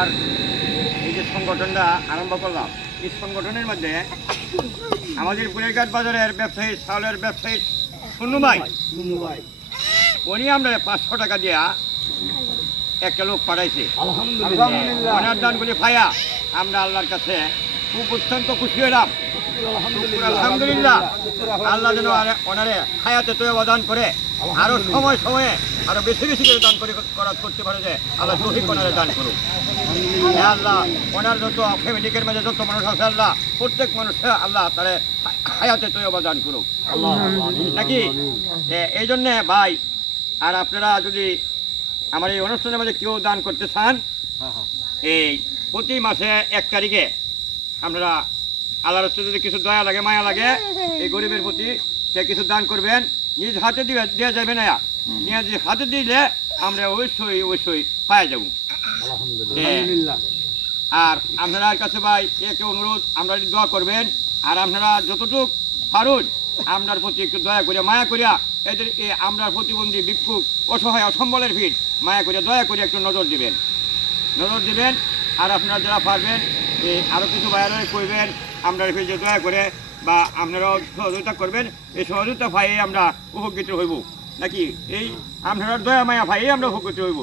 আর এই যে সংগঠনটা আরম্ভ করলাম, এই সংগঠনের মধ্যে আমাদের পুরেরঘাট বাজারের ব্যবসায়ী, চাউলের ব্যবসায়ী সুন্নু ভাই, উনি আমরা 500 টাকা দিয়া একটা লোক পাঠাইছে। ওনার দানগুলি পাইয়া আমরা আল্লাহর কাছে খুব অত্যন্ত খুশি হলাম। আলহামদুলিল্লাহ, আল্লাহ যেন ওনারে হায়াতে তৈবা দান করে, আরো সময় সময়ে আরো বেশি বেশি করে দান করে করতে পারে, যে আল্লাহ তৌফিক ওনারে দান করুক। আল্লাহ ওনার যত ফ্যামিলিকের মাঝে যত মানুষ আছে, আল্লাহ প্রত্যেক মানুষে আল্লাহ তারে হায়াতে তৈবা দান করুক নাকি। এই জন্যে ভাই, আর আপনারা যদি আমার এই অনুষ্ঠানের মাঝে কেউ দান করতে চান, এই প্রতি মাসে 1 তারিখে আপনারা আল্লাহর রাস্তায় যদি কিছু দয়া লাগে, মায়া লাগে এই গরিবের প্রতি, সে কিছু দান করবেন, নিজ হাতে দিয়ে যাবে না, নিজ হাতে দিলে আমরা অবশ্যই অবশ্যই পাওয়া যাব। আর আপনার কাছে ভাই একটা অনুরোধ, আমরা দোয়া করবেন, আর আপনারা যতটুক পারুন আমরার প্রতি একটু দয়া করিয়া মায়া করিয়া এদের আমরার প্রতিবন্ধী, ভিক্ষুক, অসহায়, অসম্বলের ভিড় মায়া করিয়া দয়া করে একটু নজর দিবেন। আর আপনারা যারা পারবেন আরও কিছু বাইরে করবেন, আমরা যে দয়া করে বা আপনারাও সহযোগিতা করবেন, এই সহযোগিতা পাইয়ে আমরা উপকৃত হইব নাকি। এই আপনারা দয়া মায়া পাইয়ে আমরা উপকৃত হইব।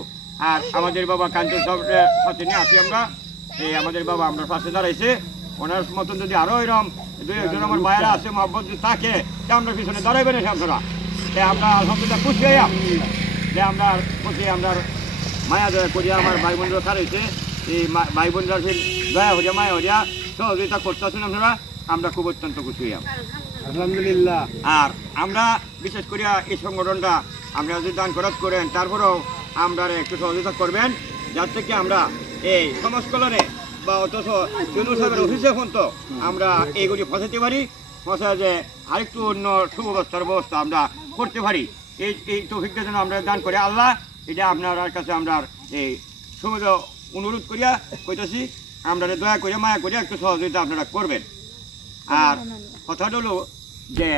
আর আমাদের বাবা কাঞ্চন সাহেবের সাথে নিয়ে আসি আমরা, এই আমাদের বাবা আমরা পাশে দাঁড়াইছে, ওনার মতন যদি আরও এরকম 2-1 জন আমার বাইরে আছে মহব্বত থাকে, আমরা পিছনে দাঁড়াইবেন আপনারা। আমরা আলহামদুলিল্লাহ খুশি হইয়া যে আমরা প্রতি আমরা মায়া দয়া করিয়া আমার ভাই বোনরা ছাড়াইছে, এই ভাই বোনরা দয়া হইয়া মায়া হইয়া সহযোগিতা করতেছেন আপনারা, আমরা খুব অত্যন্ত খুশি হইয়া আলহামদুলিল্লাহ। আর আমরা বিশেষ করিয়া এই সংগঠনটা আপনারা যদি দান খরচ করেন, তারপরেও আমরা একটু সহযোগিতা করবেন, যার থেকে আমরা এই সমাজ কল্যাণে বা অথচ ইউনূস সাহেবের অফিসে পর্যন্ত আমরা এইগুলি পৌঁছাতে পারি, পৌঁছায় যে আরেকটু অন্য সুব্যবস্থার ব্যবস্থা আমরা করতে পারি। এই তৌফিকটা যেন আমরা দান করে আল্লাহ, এটা আপনার কাছে আমরা এই সুবিধা অনুরোধ করিয়া কইতেছি, আমরা দয়া করিয়া মায়া করিয়া একটু সহযোগিতা আপনারা করবেন। আর কথাটা হলো যে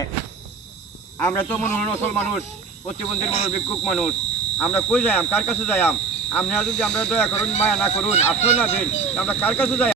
আমরা তো মনে হয় অসল মানুষ, প্রতিবন্ধীর মানুষ, ভিক্ষুক মানুষ, আমরা কই যাইম, কার কাছে যাইম? আপনারা যদি আমরা দয়া করুন, মায়া না করুন, আশ্রয় না দিন, আমরা কার কাছে যাই?